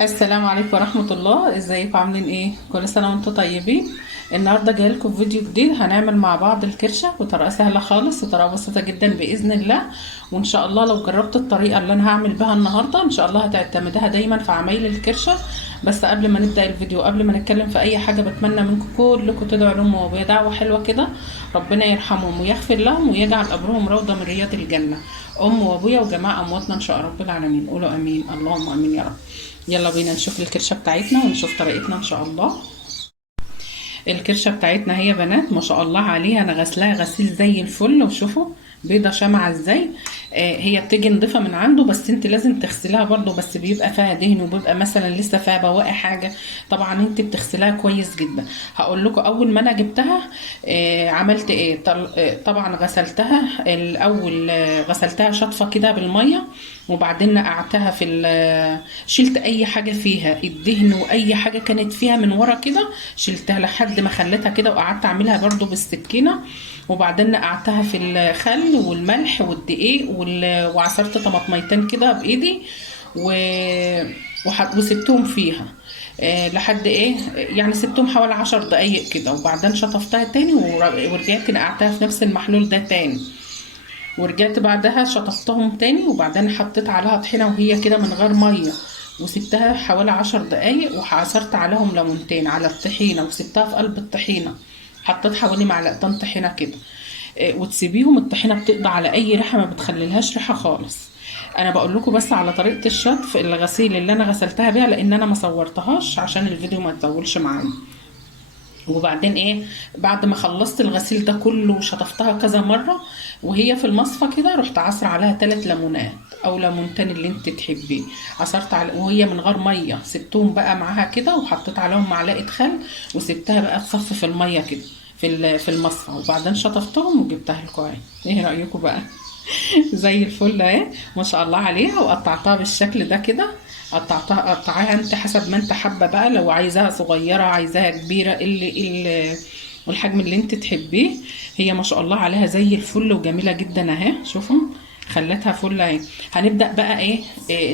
السلام عليكم ورحمة الله. ازيكم عاملين ايه؟ كل سنة وانتم طيبين. النهاردة جاي لكم فيديو جديد، هنعمل مع بعض الكرشة بطريقة سهلة خالص وطريقة بسيطة جدا بإذن الله. وان شاء الله لو جربت الطريقة اللي انا هعمل بها النهاردة ان شاء الله هتعتمدها دايما في عمايل الكرشة. بس قبل ما نبدأ الفيديو، قبل ما نتكلم في اي حاجة، بتمنى منكم كلكم تدعوا لهم وابويا دعوة حلوة كده. ربنا يرحمهم ويغفر لهم ويجعل قبرهم روضة من رياض الجنة. ام وابويا وجماعة امواتنا ان شاء رب العالمين، قولوا امين. اللهم امين يا رب. يلا بينا نشوف الكرشة بتاعتنا ونشوف طريقتنا ان شاء الله. الكرشة بتاعتنا هي بنات ما شاء الله عليها، انا غسلاها غسيل زي الفل، وشوفوا بيضة شمعة ازاي. هي بتيجي نضيفة من عنده، بس انت لازم تغسليها برضو، بس بيبقى فيها دهن وبيبقى مثلا لسه فيها بواقي حاجة. طبعا انت بتغسليها كويس جدا. هقول لكم اول ما انا جبتها عملت ايه. طبعا غسلتها الاول، غسلتها شطفة كده بالمية، وبعدين نقعتها في شلت اي حاجة فيها الدهن واي حاجة كانت فيها من ورا كده، شلتها لحد ما خليتها كده، وقعدت اعملها برضو بالسكينة. وبعدين نقعتها في الخل والملح والدقيق وعصرت طماطميتين كده بايدي و... وسبتهم فيها لحد ايه، يعني سبتهم حوالي 10 دقايق كده، وبعدين شطفتها تاني ورجعت نقعتها في نفس المحلول ده تاني، ورجعت بعدها شطفتهم تاني، وبعدين حطيت عليها طحينة وهي كده من غير مية، وسبتها حوالي 10 دقايق، وعصرت عليهم ليمونتين على الطحينة وسبتها في قلب الطحينة. حطيت حوالي معلقتين طحينة كده وتسيبيهم. الطحينة بتقضي على اي ريحة، ما بتخليلهاش ريحة خالص. انا بقول لكم بس على طريقة الشطف الغسيل اللي انا غسلتها بيها، لان انا ما صورتهاش عشان الفيديو ما يطولش معايا. وبعدين ايه، بعد ما خلصت الغسيل ده كله وشطفتها كذا مرة وهي في المصفى كده، رحت عصر عليها 3 ليمونات او ليمونتين اللي انت تحبيه. عصرت على وهي من غير مية، سبتهم بقى معاها كده، وحطيت عليهم معلقة خل، وسبتها بقى تخفف المية كده في المصفى، وبعدين شطفتهم وجبتها لكم اهي. ايه رأيكم بقى؟ زي الفل اهي ما شاء الله عليها. وقطعتها بالشكل ده كده، قطعها انت حسب ما انت حابه بقى، لو عايزاها صغيره عايزاها كبيره، اللي الحجم اللي انت تحبيه. هي ما شاء الله عليها زي الفل وجميله جدا اهي، شوفوا خلتها فل اهي. هنبدا بقى ايه,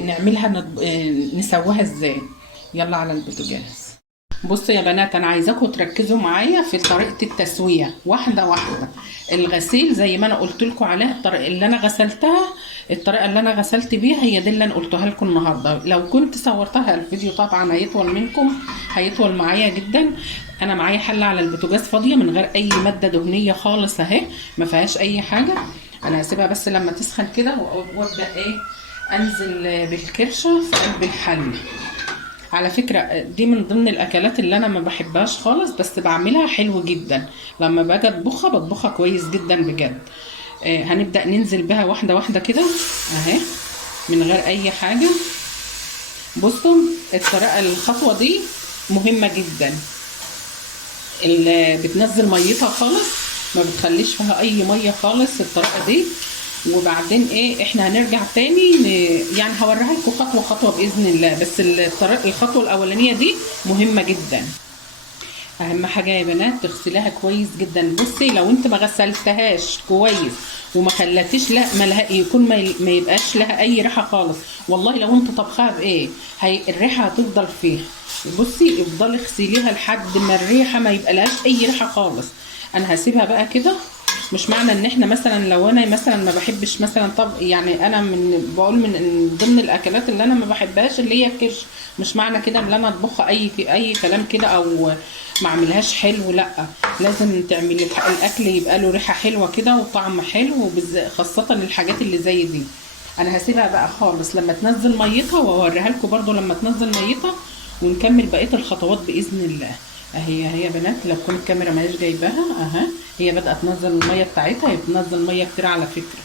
نعملها نسويها ازاي. يلا على البوتاجاز. بصوا يا بنات، انا عايزاكم تركزوا معايا في طريقه التسويه واحده واحده. الغسيل زي ما انا قلت لكم عليه، الطريقه اللي انا غسلتها، الطريقه اللي انا غسلت بيها هي دي اللي انا قلتها لكم النهارده. لو كنت صورتها الفيديو طبعا هيطول منكم، هيطول معايا جدا. انا معايا حله على البوتاجاز فاضيه من غير اي ماده دهنيه خالص اهي، ما فيهاش اي حاجه. انا هسيبها بس لما تسخن كده، وابدا ايه، انزل بالكرشه في قلب الحله. على فكرة دي من ضمن الأكلات اللي أنا ما بحبهاش خالص، بس بعملها حلو جدا. لما باجي أطبخها بطبخها كويس جدا بجد. هنبدأ ننزل بها واحدة واحدة كده أهي، من غير أي حاجة. بصوا الطريقة، الخطوة دي مهمة جدا. اللي بتنزل ميتها خالص، ما بتخليش فيها أي مية خالص الطريقة دي. وبعدين ايه، احنا هنرجع تاني يعني هوريها لكم خطوه خطوه باذن الله، بس الخطوه الاولانيه دي مهمه جدا. اهم حاجه يا بنات تغسليها كويس جدا. بصي لو انت ما غسلتهاش كويس وما خلتيش، لا ما لها يكون ما يبقاش لها اي ريحه خالص. والله لو انت طبخها بايه، الريحه هتفضل فيها. بصي افضلي اغسليها لحد ما الريحه ما يبقى لهاش اي ريحه خالص. انا هسيبها بقى كده. مش معنى ان احنا مثلا، لو انا مثلا ما بحبش مثلا، طب يعني انا بقول من ضمن الاكلات اللي انا ما بحبهاش اللي هي الكرش، مش معنى كده ان انا اطبخها اي كلام كده او ما اعملهاش حلو. لا، لازم تعملي الاكل يبقى له ريحه حلوه كده وطعم حلو، خاصه الحاجات اللي زي دي. انا هسيبها بقى خالص لما تنزل ميتها، واوريها لكم برضو لما تنزل ميتها، ونكمل بقيه الخطوات باذن الله. اهي يا بنات، لو كنت الكاميرا ما هيش جايباها اها، هي بدات تنزل الميه بتاعتها، هي بتنزل ميه كتير على فكره.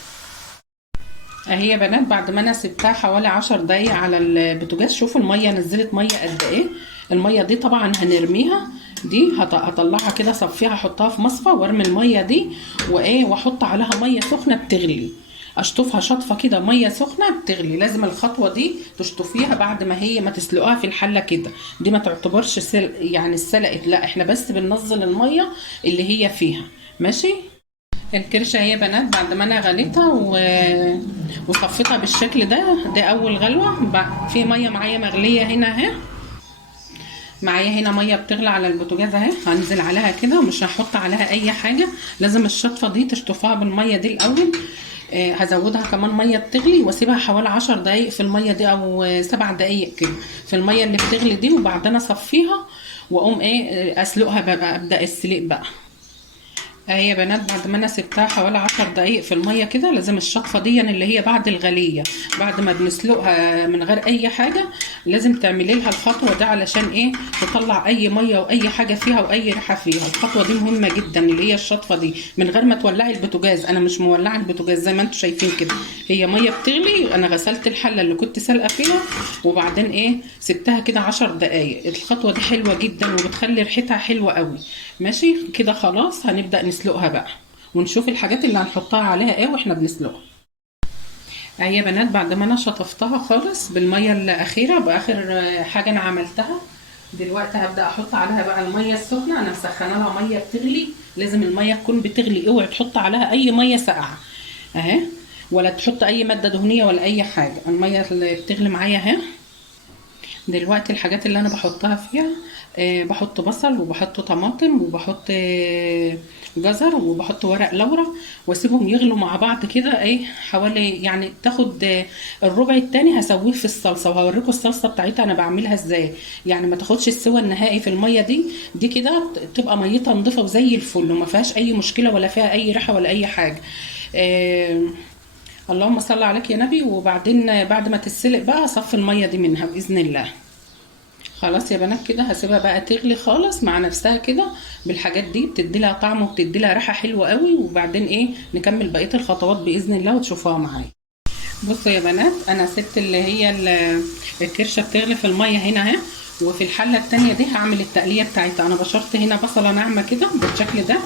اهي يا بنات، بعد ما انا سبتها حوالي 10 دقايق على البوتاجاز، شوفوا الميه نزلت ميه قد ايه. الميه دي طبعا هنرميها، دي هطلعها كده اصفيها، احطها في مصفى وارمي الميه دي، وايه، واحط عليها ميه سخنه بتغلي. اشطفها شطفه كده ميه سخنه بتغلي. لازم الخطوه دي تشطفيها بعد ما هي ما تسلقوها في الحله كده. دي ما تعتبرش يعني اتسلقت، لا احنا بس بننزل الميه اللي هي فيها. ماشي. الكرشه هي بنات بعد ما انا غليتها وصفيتها بالشكل ده اول غلوه. في ميه معايا مغليه هنا اهي، معايا هنا ميه بتغلي على البوتاجاز اهي، هنزل عليها كده، مش هحط عليها اي حاجه، لازم الشطفه دي تشطفوها بالميه دي الاول. هزودها كمان ميه بتغلي واسيبها حوالي 10 دقايق في الميه دي او 7 دقايق كده في الميه اللي بتغلي دي، وبعدين اصفيها واقوم اسلقها بقى، ابدا السلق بقى اهي يا بنات. بعد ما انا سبتها حوالي 10 دقايق في الميه كده، لازم الشطفه دي اللي هي بعد الغليه، بعد ما بنسلقها من غير اي حاجه، لازم تعملي لها الخطوه دي علشان تطلع اي ميه واي حاجه فيها واي ريحه فيها. الخطوه دي مهمه جدا اللي هي الشطفه دي، من غير ما تولعي البوتاجاز. انا مش مولعه البوتاجاز زي ما انتم شايفين كده، هي ميه بتغلي، انا غسلت الحله اللي كنت سالقه فيها وبعدين سبتها كده 10 دقايق. الخطوه دي حلوه جدا وبتخلي ريحتها حلوه قوي. ماشي كده خلاص، هنبدأ نسلقها بقى ونشوف الحاجات اللي هنحطها عليها واحنا بنسلقها. اهي يا بنات بعد ما انا شطفتها خالص بالميه الاخيره باخر حاجه انا عملتها، دلوقتي هبدا احط عليها بقى الميه السخنه. انا مسخنه لها ميه بتغلي، لازم الميه تكون بتغلي، اوعي تحط عليها اي ميه ساقعه اهي، ولا تحط اي ماده دهنيه ولا اي حاجه. الميه اللي بتغلي معايا اهي. دلوقتي الحاجات اللي انا بحطها فيها، بحط بصل وبحط طماطم وبحط جزر وبحط ورق لورا، واسيبهم يغلوا مع بعض كده حوالي يعني تاخد الربع التاني هسويه في الصلصه، وهوريكم الصلصه بتاعتها انا بعملها ازاي. يعني ما تاخدش السوى النهائي في الميه دي كده، تبقى ميتها نضيفه وزي الفل وما فيهاش اي مشكله ولا فيها اي ريحه ولا اي حاجه. اللهم صل عليك يا نبي. وبعدين بعد ما تتسلق بقى اصفي الميه دي منها باذن الله. خلاص يا بنات كده هسيبها بقى تغلي خالص مع نفسها كده بالحاجات دي، بتدي لها طعم وبتدي لها ريحه حلوه قوي. وبعدين نكمل بقيه الخطوات باذن الله وتشوفوها معايا. بصوا يا بنات، انا سبت اللي هي الكرشه بتغلي في الميه هنا اهي، وفي الحله التانية دي هعمل التقليه بتاعتها. انا بشرت هنا بصله ناعمه كده بالشكل ده،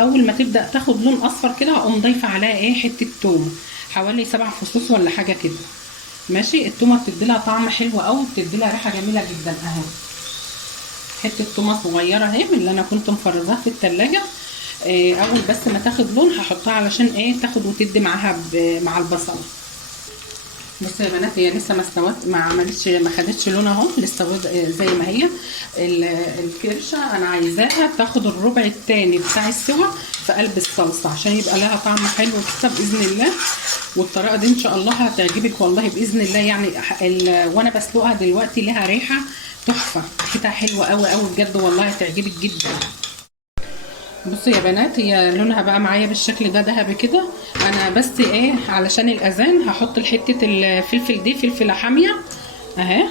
اول ما تبدا تاخد لون اصفر كده هقوم ضايفه عليها حته توم، حوالي 7 فصوص ولا حاجه كده. ماشي، التومه بتدي لها طعم حلو قوي، بتدي لها ريحه جميله جدا اهي. حته تومه صغيره اهي من اللي انا كنت مفرزاها في التلاجة. اول بس ما تاخد لون هحطها علشان تاخد وتدي معاها مع البصل. بصوا يا بنات، هي لسه ما استوت، ما خدتش لون اهو، لسه زي ما هي. الكرشه انا عايزاها تاخد الربع التاني بتاع السوا في قلب الصلصه عشان يبقى لها طعم حلو كده باذن الله. والطريقه دي ان شاء الله هتعجبك والله باذن الله. يعني وانا بسلقها دلوقتي لها ريحه تحفه، ريحتها حلوه قوي قوي بجد والله، هتعجبك جدا. بصوا يا بنات، هي لونها بقى معايا بالشكل ده ذهبي كده. انا بس علشان الاذان هحط حته الفلفل دي، فلفله حاميه اهي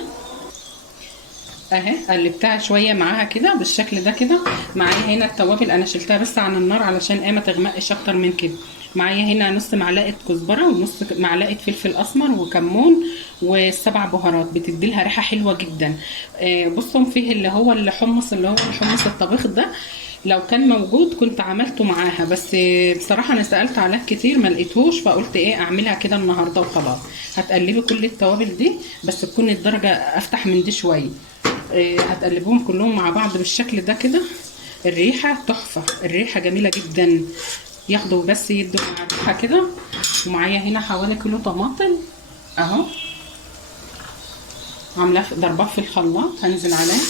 قلبتها شويه معاها كده بالشكل ده كده. معايا هنا التوابل انا شلتها بس عن النار علشان ما تغمقش اكتر من كده. معايا هنا نص معلقه كزبره ونص معلقه فلفل اسمر وكمون والسبع بهارات، بتدي لها ريحه حلوه جدا. بصوا فيه اللي هو الحمص الطبيخ ده، لو كان موجود كنت عملته معاها، بس بصراحه انا سالت عليه كتير ما لقيتهوش، فقلت اعملها كده النهارده وخلاص. هتقلبي كل التوابل دي بس تكون الدرجه افتح من دي شويه. هتقلبوهم كلهم مع بعض بالشكل ده كده. الريحه تحفه، الريحه جميله جدا، ياخدوا بس يدوا مع الريحه كده. ومعايا هنا حوالي كيلو طماطم اهو، عاملاه ضرباه في الخلاط، هنزل عليه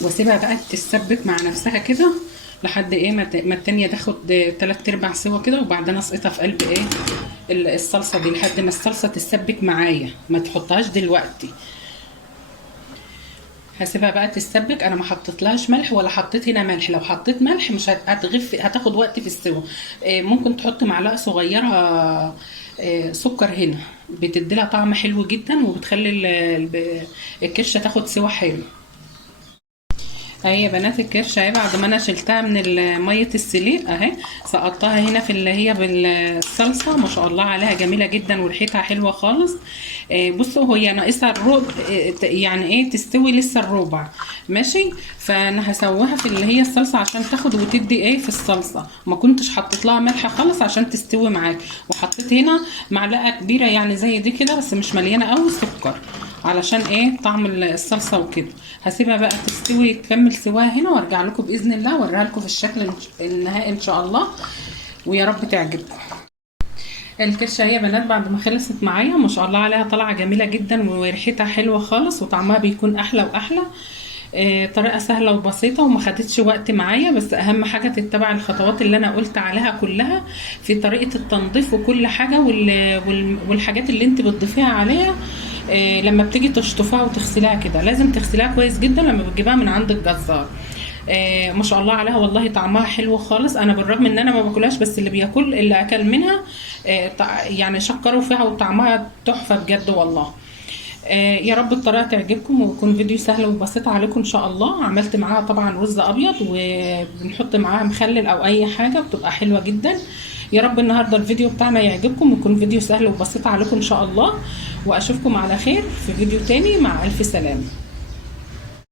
واسيبها بقى تتسبك مع نفسها كده لحد ما التانية تاخد 3/4 سوا كده، وبعدين اسقطها في قلب الصلصه دي لحد ما الصلصه تتسبك معايا، ما تحطهاش دلوقتي. هسيبها بقى تتسبك. انا ما حطيتلهاش ملح ولا حطيت هنا ملح، لو حطيت ملح مش هتغف، هتاخد وقت في السوا. ممكن تحط معلقه صغيره سكر هنا، بتدي لها طعم حلو جدا وبتخلي الكرشه تاخد سوا حلو. اهي يا بنات الكرشه بعد ما انا شلتها من ميه السليق اهي، سقطتها هنا في اللي هي بالصلصه، ما شاء الله عليها جميله جدا وريحتها حلوه خالص. بصوا هي ناقصها الربع، يعني تستوي لسه الربع. ماشي، فانا هسويها في اللي هي الصلصه عشان تاخد وتدي في الصلصه. ما كنتش حطيت لها ملح خالص عشان تستوي معاك، وحطيت هنا معلقه كبيره يعني زي دي كده بس مش مليانه قوي سكر علشان ايه طعم الصلصه وكده. هسيبها بقى تستوي تكمل سواها هنا وارجع لكم باذن الله اوريها لكم في الشكل النهائي ان شاء الله، ويا رب تعجبكم. الكرشه هي بنات بعد ما خلصت معايا ما شاء الله عليها طالعه جميله جدا وريحتها حلوه خالص وطعمها بيكون احلى واحلى. طريقه سهله وبسيطه وما خدتش وقت معايا، بس اهم حاجه تتبع الخطوات اللي انا قلت عليها كلها في طريقه التنظيف وكل حاجه والحاجات اللي انت بتضيفيها عليها. لما بتيجي تشطفيها وتغسليها كده لازم تغسليها كويس جدا لما بتجيبها من عند الجزار. ما شاء الله عليها والله طعمها حلو خالص. انا بالرغم ان انا ما باكلهاش بس اللي اكل منها يعني شكروا فيها وطعمها تحفه بجد والله. يا رب الطريقه تعجبكم ويكون فيديو سهل وبسيط عليكم ان شاء الله. عملت معاها طبعا رز ابيض وبنحط معاها مخلل او اي حاجه بتبقى حلوه جدا. يا رب النهارده الفيديو بتاعنا يعجبكم ويكون فيديو سهل وبسيط عليكم ان شاء الله، واشوفكم على خير في فيديو تاني. مع الف سلامه.